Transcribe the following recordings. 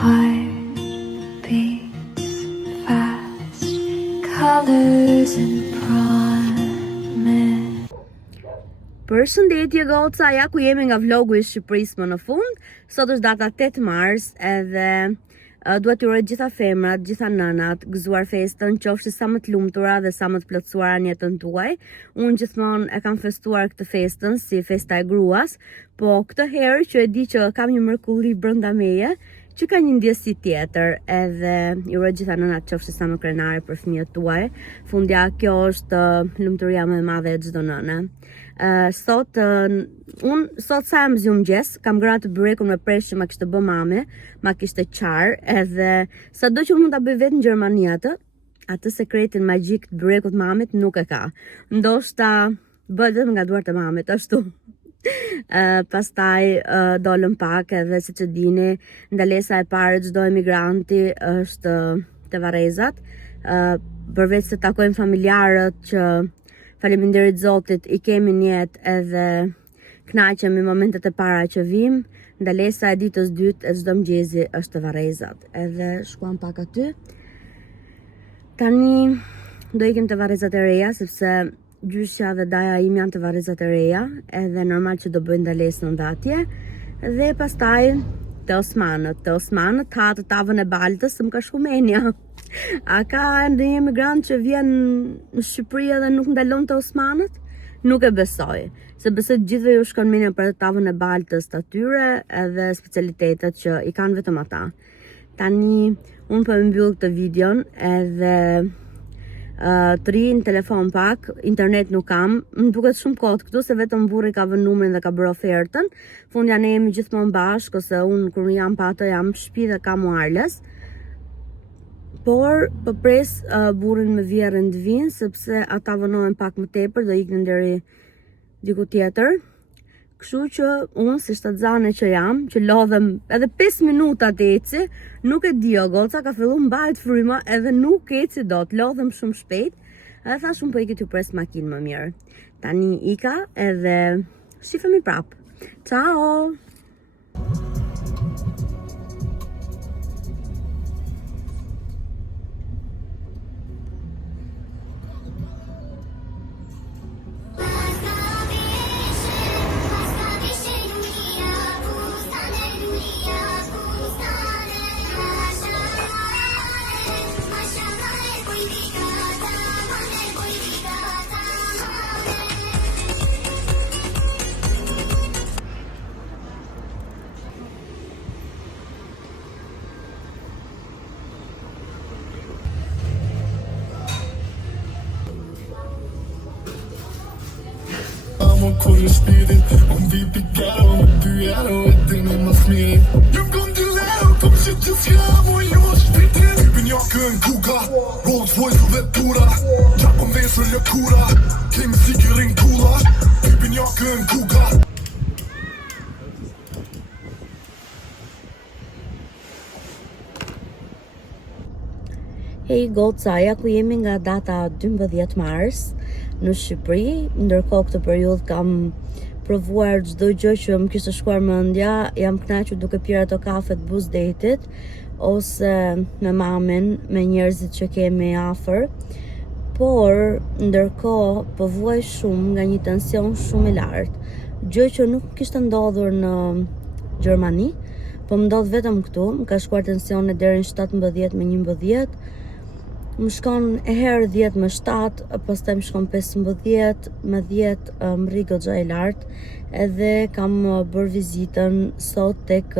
heart beats fast, colors and promise. Përshëndetje goca, ja ku jemi nga vlogu i Shqipërisë më në fund. Sot është data 8 mars edhe duhet t'uroj gjitha femrat, gjitha nënat, gëzuar festën, qofshi sa më të lumtura dhe sa më të plotësuara në jetën tuaj. Unë gjithmonë e kam festuar këtë festën si festa e gruas, po këtë herë që e di që kam një mrekulli brenda meje, që ka një ndjesi tjetër, edhe ju uroj gjitha nënat qofshi sa më krenare për fëmijët tuaj. Fundja kjo është lumturia më e madhe e çdo nëne. Sot sa jam zgjuar mëngjes, kam gratë të byrekun me presh që ma kishte bë mami, ma kishte qarë, edhe sado që mund ta bëj vetë në Gjermani atë sekretin magjik të byrekut mamit nuk e ka. Ndoshta bëhet vetëm nga duart e mamit, ashtu. Pastaj dolëm pak edhe siç e dini, ndalesa e parë çdo emigranti është te Varrezat, përveç se takojmë familjarët që faleminderit Zotit i kemi në jetë edhe kënaqemi momentet e para që vim, ndalesa e ditës dytë e çdo mëngjesi është te Varrezat. Edhe shkuam pak aty. Tani do ikim te Varrezat e Reja sepse gjyshja dhe daja im janë të Varrezat e Reja, edhe normal që do bëjnë ndalesën dhe atje, dhe pastaj të Osmanët, ha të tavën e Baltës, më ka shku menja. A ka ndonjë emigrant që vjen në Shqipëri edhe nuk ndalon të Osmanët? Nuk e besoj, se besoj gjithve ju shkon menja për tavën e Baltës të atyre edhe specialitetet që i kanë vetëm ata. Tani, unë po e mbyll këtë videon edhe të ri në telefon pak, internet nuk kam, më duket shumë kohët këtu se vetëm burri ka vënë numrin dhe ka bërë ofertën. Fundja ne jemi gjithmonë bashkë, ose unë kur jam pa atë jam në shtëpi dhe kam wireless. Por pres burrin me vjerën të vinë sepse ata vënohen pak më tepër dhe iknin deri diku tjetër. Kështu që unë si shtatzane që jam, që lodhem edhe 5 minuta të eci, nuk e di o goca, ka fillu mbajt fryma edhe nuk eci dot, lodhem shumë shpejt, edhe thash unë po iki t'ju pres makinë më mirë. Tani ika edhe shifemi prap. Ciao! Kur shpirtin, unë vipi garo, me dy jaro e dini më smiri. Jëm gënë dy lero, kom që të s'jamo i jo shpirtin. Hypin jakën kuka, Rolls Royce dhe tura, gjapën veshër lëkura, kemi si kërin kula. Hypin jakën kuka. Hej goca, ja ku jemi nga data 12 mars në Shqipëri, ndërkohë këtë periudhë kam provuar çdo gjë që më kishte shkuar mendja, jam kënaqur duke pirë ato kafet bus date-it ose me mamin, me njerëzit që kemi afër. Por ndërkohë po vuaj shumë nga një tension shumë i lartë, gjë që nuk kishte ndodhur në Gjermani, po më ndodh vetëm këtu, më ka shkuar tensioni deri në 17 me 11. Më shkon e herë 10 me 7, pastaj më shkon 15 me 10, më rri goxha e lartë, edhe kam bërë vizitën sot tek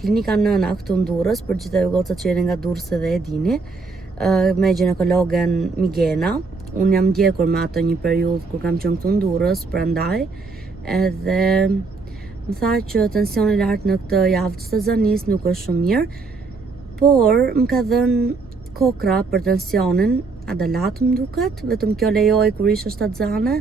klinika Nëna këtu në Durrës, për gjitha ju gocat që jeni nga Durrës edhe e dini, me ginekologen Migena. Unë jam ndjekur me atë një periudhë kur kam qenë këtu në Durrës, prandaj edhe më tha që tensioni i lartë në këtë javë të sezonisë nuk është shumë mirë, por më ka dhënë kokra për tensionin, adalat më duket, vetëm kjo lejoj kur isha shtatzane.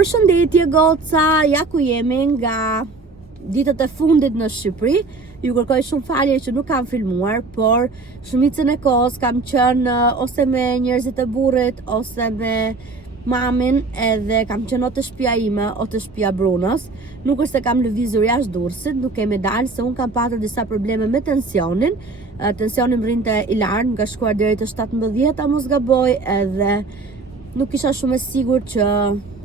Përshëndetje goca, ja ku jemi nga ditët e fundit në Shqipëri. Ju kërkoj shumë falje që nuk kam filmuar, por shumicën e kohës kam qenë ose me njerëzit e burrit, ose me mamin, edhe kam qenë o të shtëpia ime, o të shtëpia Brunës. Nuk është se kam lëvizur jashtë Durrësit, nuk kemi dalë, se unë kam patur disa probleme me tensionin. Tensioni më rrinte i lartë, nga shkuar deri te 17, mos gaboj, edhe nuk isha shumë e sigurt që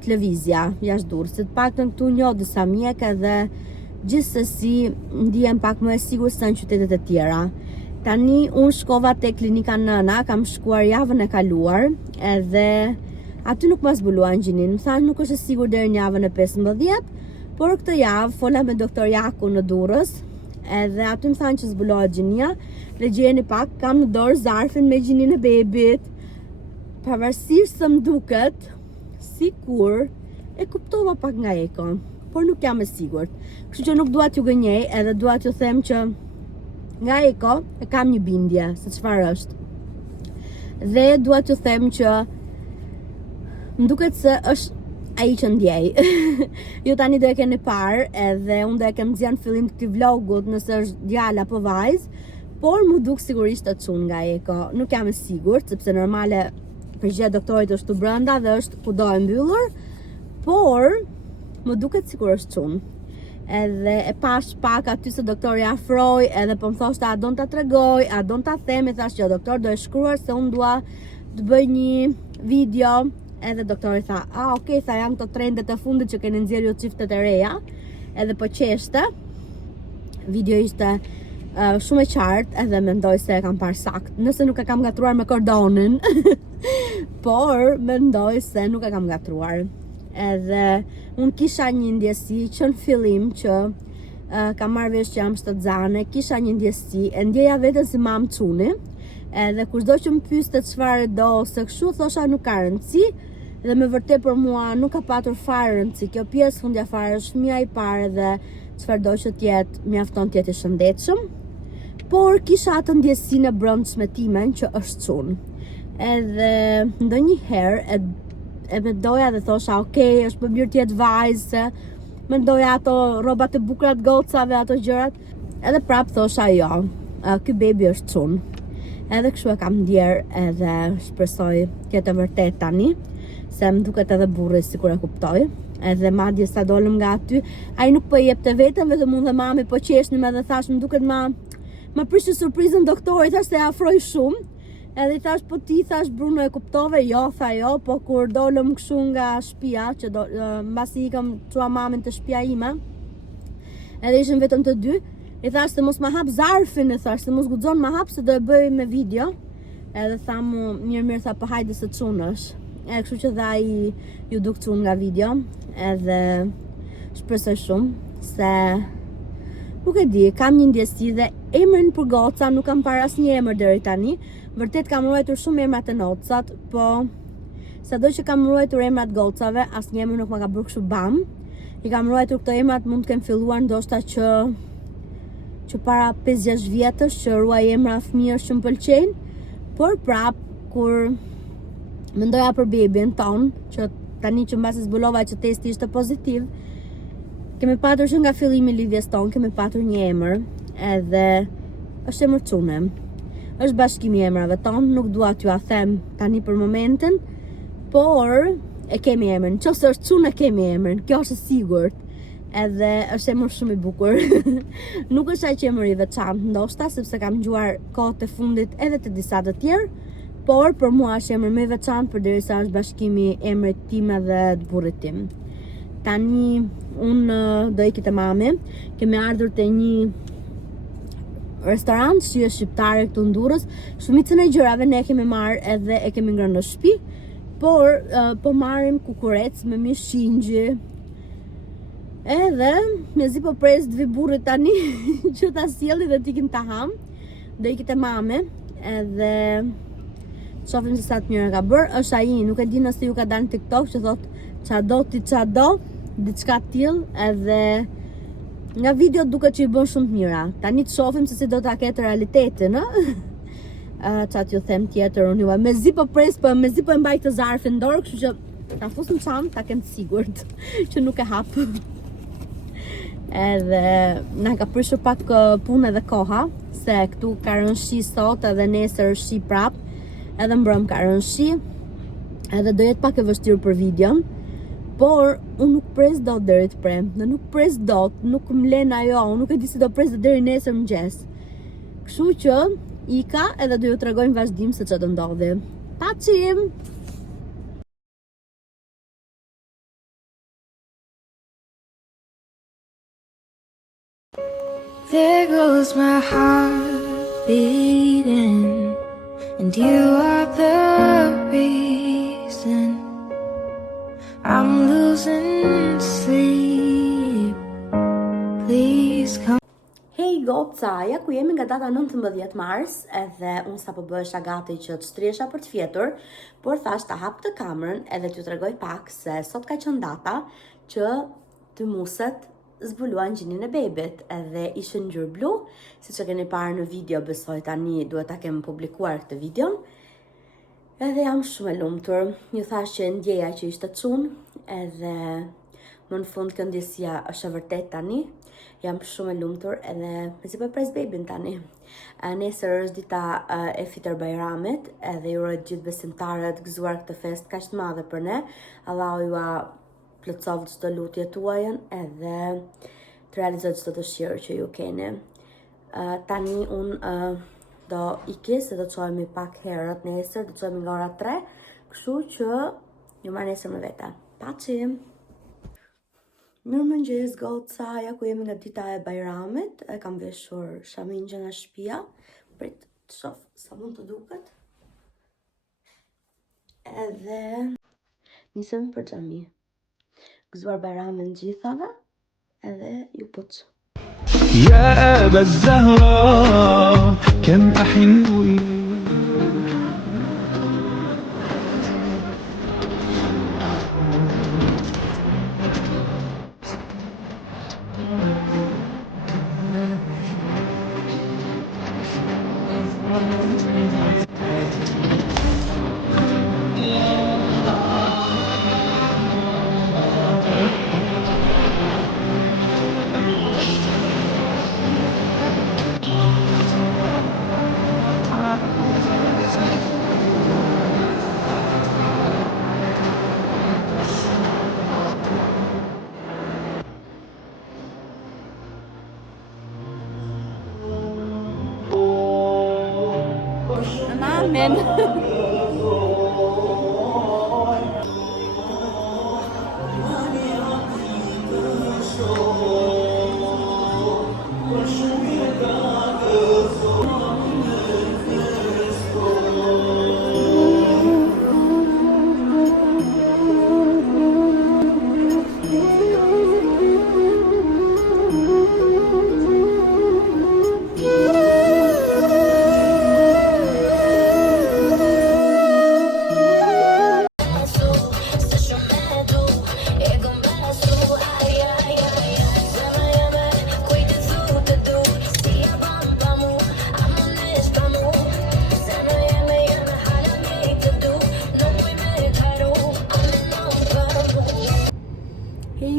të lëvizja jashtë Durrësit. Paktën këtu njoh disa mjekë edhe gjithsesi ndihem pak më e sigurt se në qytetet e tjera. Tani unë shkova te klinika Nëna, kam shkuar javën e kaluar, edhe aty nuk ma zbuluan gjinin. Më thanë nuk është e sigurt deri në javën e 15, por këtë javë fola me doktor Jaku në Durrës, edhe aty më thanë që zbulohet gjinia. Dhe gjeni pak, kam në dorë zarfin me gjinin e bebit. Pavarësisht se më duket sikur e kuptova pak nga eko, por nuk jam e sigurt. Kështu që nuk dua t'ju gënjej, edhe dua t'ju them që nga eko e kam një bindje se çfarë është. Dhe dua t'ju them që më duket se është ai që ndjej. Ju tani do e keni parë, edhe unë do e kem nxjerrë në fillim të këtij vlogut nëse është djalë apo vajzë, por më duk sigurisht të çun nga eko. Nuk jam e sigurt, sepse normale përgjigja e doktorit është tu brenda dhe është kudo e mbyllur, por më duket sikur është çun. Edhe e pash pak aty se doktori afroi, edhe po më thoshte a don ta tregoj, a don ta them, i thash që doktor do e shkruar se unë dua të bëj një video. Edhe doktori tha, okay, tha janë këto trendet e fundit që keni nxjerrë ju çiftet e reja. Edhe po qeshte. Video ishte shumë e qartë, edhe mendoj se e kam parë sakt. Nëse nuk e kam gatruar me kordonin, por mendoj se nuk e kam gatruar. Edhe unë kisha një ndjesi që në fillim që kam marrë vesh që jam shtatzane, kisha një ndjesi, e ndjeja veten si mam çuni. Edhe kushdo që më pyeste çfarë do ose kështu, thosha nuk ka rëndësi, dhe me vërtet për mua nuk ka patur fare rëndësi. Kjo pjesë fundjavare është fëmia i parë dhe çfarëdo që të jetë, mjafton të jetë i shëndetshëm. Por kisha atë ndjesinë e brendshme time që është çun. Edhe ndonjëherë e mendoja dhe thosha, okay, është më mirë të jetë vajzë, se mendoja ato rrobat e bukura të gocave, ato gjërat. Edhe prap thosha jo, ky bebi është çun. Edhe kështu e kam ndjerë, edhe shpresoj këtë e vërtet tani, se më duket edhe burri sikur e kuptoj. Edhe madje sa dolëm nga aty, ai nuk po jepte vetëm, vetëm unë dhe mami po qeshnim, edhe thash më duket ma prishte surprizën doktorit, thash se e afroi shumë. Edhe i thash po ti, thash Bruno e kuptove, jo, tha jo, po kur dolëm kështu nga shtëpia, që mbasi ikëm çua mamin të shtëpia ime, edhe ishim vetëm të dy. I thash se mos ma hap zarfin, e thash se mos guxon ma hap se do e bëj me video. Edhe tha mu, mirë tha po hajde se çunësh. Edhe kështu që dha i ju duk çun nga video, edhe shpresoj shumë se nuk e di, kam një ndjesi dhe emrin për goca nuk kam parë asnjë emër deri tani. Vërtet kam ruajtur shumë emrat e nocat, po sado që kam ruajtur emrat gocave, asnjë emër nuk ma ka bërë kështu bam. I kam ruajtur këto emrat, mund të kem filluar ndoshta që para 5-6 vjetësh që ruaj emra fëmijësh që më pëlqejnë, por prap kur mendoja për bebin ton, që tani që mbasi zbulova që testi ishte pozitiv, kemi patur që nga fillimi i lidhjes ton, kemi patur një emër, edhe është emër çune. Është bashkimi i emrave ton, nuk dua t'ju a them tani për momentin, por e kemi emrin. Nëse është çune kemi emrin, kjo është e sigurt. Edhe është emër shumë i bukur. Nuk është aq emër i veçantë ndoshta, sepse kam dëgjuar kohët e fundit edhe të disa të tjerë, por për mua është emër më i veçantë përderisa është bashkimi i emrit tim dhe të burrit tim. Tani unë do ikë te mami, kemi ardhur te një restorant shije shqiptare këtu në Durrës. Shumicën e gjërave ne kemi marrë edhe e kemi ngrënë në shtëpi, por po marrim kukurec me mish qingji. Edhe mezi po pres të vi burri tani që ta sjelli dhe t'ikim ta ham. Do ikë te mami, edhe shohim se sa të mirë ka bërë. Është ai, nuk e di nëse ju ka dalë në TikTok që thot çado ti çado, diçka tillë, edhe nga video duket që i bën shumë të mira. Tani të shohim se si do ta ketë realitetin, ë? Çat ju them tjetër unë juve. Mezi po pres, po mezi po e mbaj këtë zarfin në dorë, kështu që Ta fus në çantë, ta kem të sigurt që nuk e hap. Edhe na ka prishur pak punë edhe koha, se këtu ka rënë shi sot edhe nesër shi prap, edhe mbrëm ka rënë shi, edhe do jetë pak e vështirë për videon, por unë nuk pres dot deri të premte, nuk pres dot, nuk më len ajo, unë nuk e di si do pres deri nesër mëngjes. Kështu që ika edhe do ju tregojmë vazhdim se ç'do ndodhi. Paçim! There goes my heart beating, and you are the reason I'm losing sleep. Please come. Hej goca, ja ku jemi nga data 19 mars, edhe unë sa po bëhesha gati që të shtriesha për të fjetur, por thash ta hap të kamerën edhe t'ju tregoj pak se sot ka qenë data që të muset zbuluan gjinin e bebit, edhe ishën ngjyrë blu, siç e keni parë në video, besoj tani duhet ta kem publikuar këtë videon. Edhe jam shumë e lumtur. Ju thash që ndjeja që ishte çun, edhe më në fund këndjesia është e vërtet tani. Jam shumë e lumtur edhe mezi po pres bebin tani. Nesër është dita e Fitër Bajramit, edhe ju uroj gjithë besimtarët gëzuar këtë fest kaq të madhe për ne. Allahu ju plotësoj çdo lutje tuajën edhe të realizoj çdo dëshirë që ju keni. Tani unë do iki se do të çohemi pak herët nesër, do të çohemi nga ora 3, kështu që ju marr nesër me vete. Paçim! Mirëmëngjes goca, ja ku jemi nga dita e Bajramit, e kam veshur shaminjë nga shtëpia, prit të shoh sa mund të duket. Edhe nisem për xhami. Gëzuar Bajramin gjithave, edhe ju puç. يا أبا الزهراء كم أحن Amen.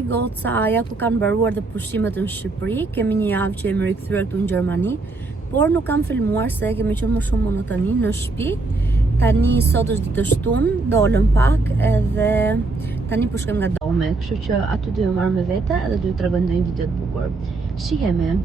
Goca, ja ku kanë mbaruar dhe pushimet në Shqipëri, kemi një javë që jemi rikthyer këtu në Gjermani, por nuk kam filmuar se kemi qenë më shumë monotoni në shtëpi. Tani sot është ditë shtunë, dolëm pak edhe tani po shkojmë nga dome, kështu që aty do ju marr me vete edhe do ju tregoj ndonjë video të bukur. Shihemi.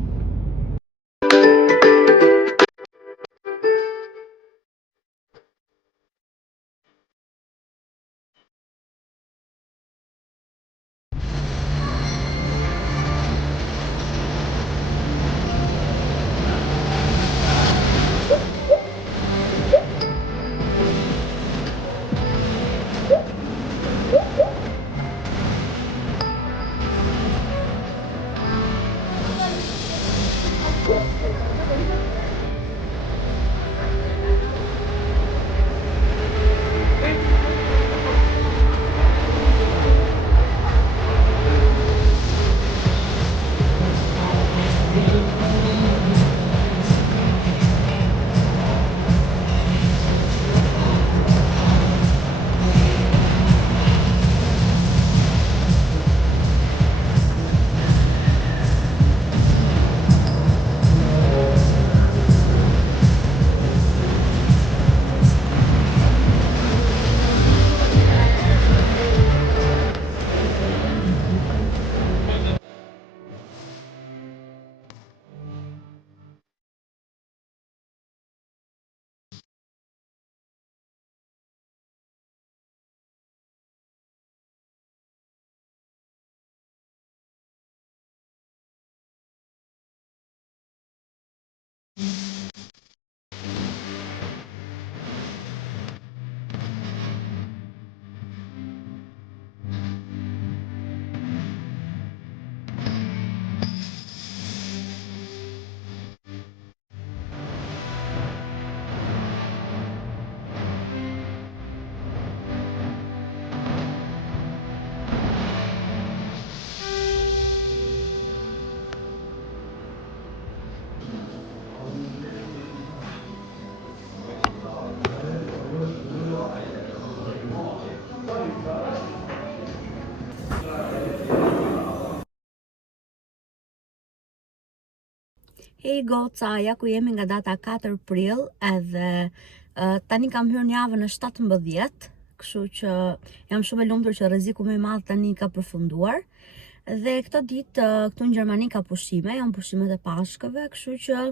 Hey goca, ja ku jemi nga data 4 prill edhe tani kam hyrë në javën e 17, kështu që jam shumë e lumtur që rreziku më i madh tani ka përfunduar. Dhe këto ditë këtu në Gjermani ka pushime, janë pushimet e Pashkëve, kështu që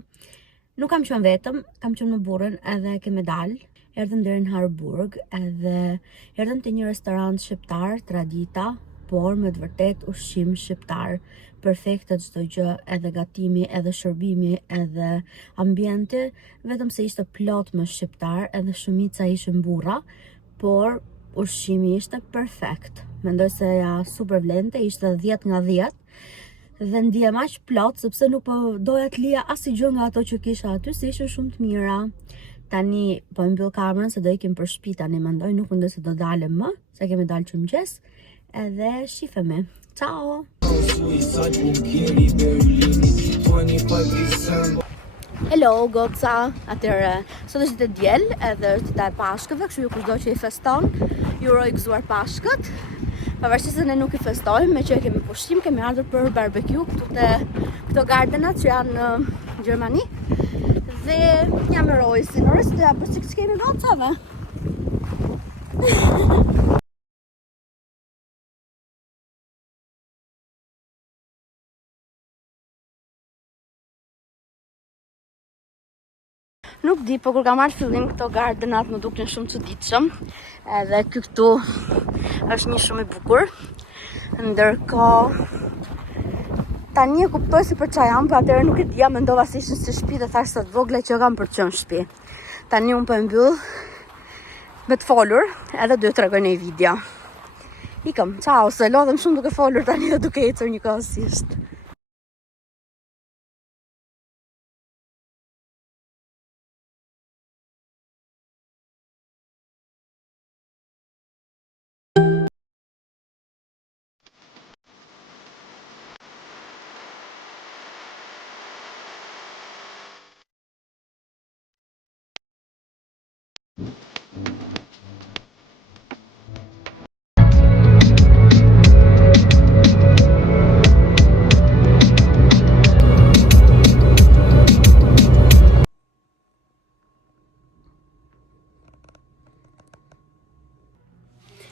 nuk kam qenë vetëm, kam qenë me burrin edhe kemi dalë. Erdhëm deri në Harburg edhe erdhëm te një restorant shqiptar, Tradita, por me të vërtet ushqim shqiptar, perfekte çdo gjë, edhe gatimi, edhe shërbimi, edhe ambienti, vetëm se ishte plot me shqiptar, edhe shumica ishin burra, por ushqimi ishte perfekt. Mendoj se ja super vlente, ishte 10 nga 10. Dhe ndihem aq plot sepse nuk po doja të lija asnjë nga ato që kisha aty, se ishin shumë të mira. Tani po e mbyll kamerën se do ikim për shtëpi tani, mendoj, nuk mendoj se do dalem më, se kemi dalë që mëngjes. Edhe shifemi. Ciao! Hello, goca! Atëre, sot është ditë diel, edhe është dita e Pashkëve, kështu ju kushdo që i feston, ju uroj gëzuar Pashkët. Pavarësisht se ne nuk i festojmë, me që kemi pushim, kemi ardhur për barbecue këtu te këto gardenat që janë në Gjermani. Dhe jam me Roysin. Roysin të japë që kemi gocave. Nuk di, po kur kam marrë fillim këto gardenat më duken shumë çuditshëm. Edhe ky këtu është një shumë i bukur. Ndërkohë tani e kuptoj se për çfarë jam, por atëherë nuk e dija, mendova se ishin si shtëpi dhe thash se të vogla që kam për të qenë shtëpi. Tani unë po e mbyll me të folur, edhe do t'ju tregoj në video. Ikëm, ciao, se lodhem shumë duke folur tani dhe duke ecur njëkohësisht.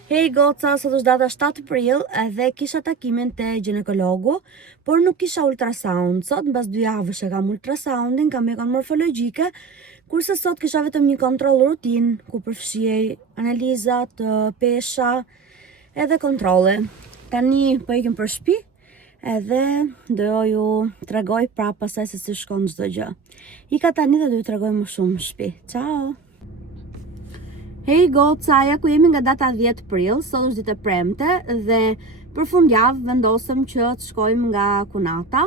Hey goca, sot është data 7 prill edhe kisha takimin te ginekologu, por nuk kisha ultrasound. Sot mbas 2 javësh e kam ultrasoundin, kam mekon morfologjike, kurse sot kisha vetëm një kontroll rutin ku përfshihej analizat, pesha edhe kontrolle. Tani po ikim për shtëpi edhe do ju tregoj prapë pasaj se si shkon çdo gjë. Ika tani dhe do ju tregoj më shumë në shtëpi. Ciao! Hey goca, ja ku jemi nga data 10 prill, sot është ditë e premte dhe për fundjavë vendosëm që të shkojmë nga Kunata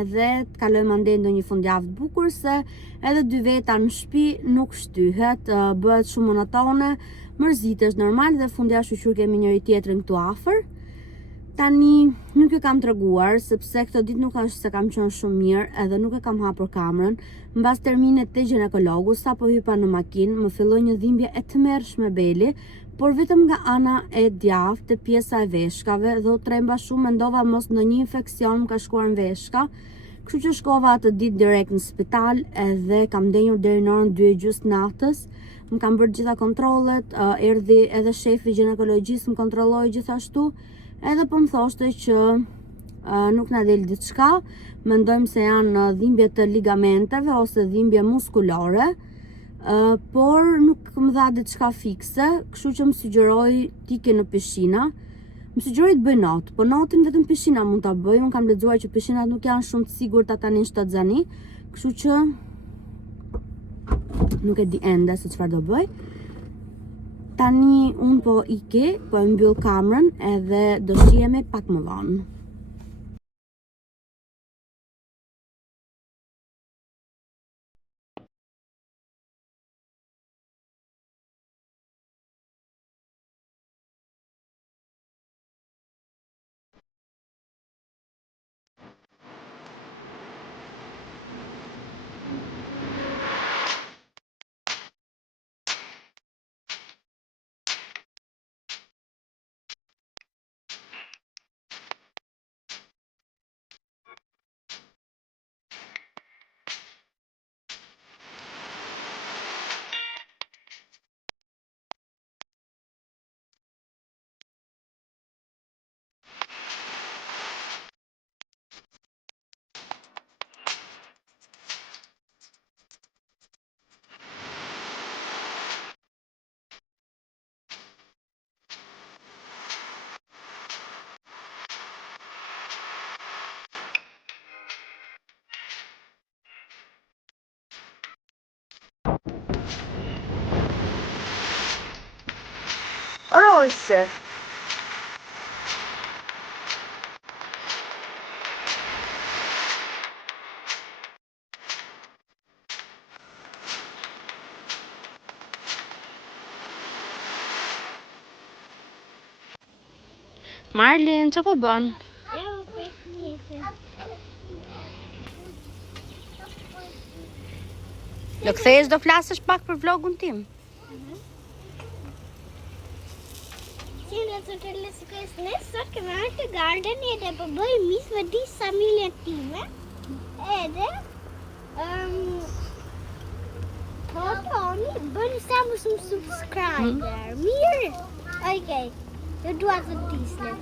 edhe të kalojmë ande ndonjë fundjavë të bukur, se edhe 2 veta në shtëpi nuk shtyhet, bëhet shumë monotone, mërzitesh normal dhe fundjavë shoqur kemi njëri tjetrin këtu afër. Tani nuk e kam treguar sepse këto ditë nuk është se kam qenë shumë mirë edhe nuk e kam hapur kamerën. Mbas terminit te ginekologu, sapo hypa në makinë, më filloi një dhimbje e tmerrshme beli, por vetëm nga ana e djathtë te pjesa e veshkave dhe u tremba shumë, mendova mos ndonjë infeksion më ka shkuar në veshka. Kështu që shkova atë ditë direkt në spital edhe kam ndenjur deri në orën 2:30 natës. Më kam bërë gjitha kontrollet, erdhi edhe shefi ginekologjisë më kontrolloi gjithashtu. Edhe po më thoshte që nuk na del diçka, mendojmë se janë dhimbje të ligamenteve ose dhimbje muskulore, por nuk më dha diçka fikse, kështu që më sugjeroi t'i në pishina. Më sugjeroi të bëj not, po notin vetëm pishina mund ta bëj. Unë kam lexuar që pishinat nuk janë shumë të sigurta tani në Shtatzani, kështu që nuk e di ende se çfarë do bëj. Tani unë po iki, po e mbyll kamerën edhe do shihemi pak më vonë. Ose. Marlin, çfarë po bën? Do kthehesh do flasësh pak për vlogun tim? Nesër kemi ardhur te gardeni edhe po bëjmë mis me disa familjen time. Edhe Toni, bëni sa më shumë subscriber. Mirë? Okej. Do dua të tisle.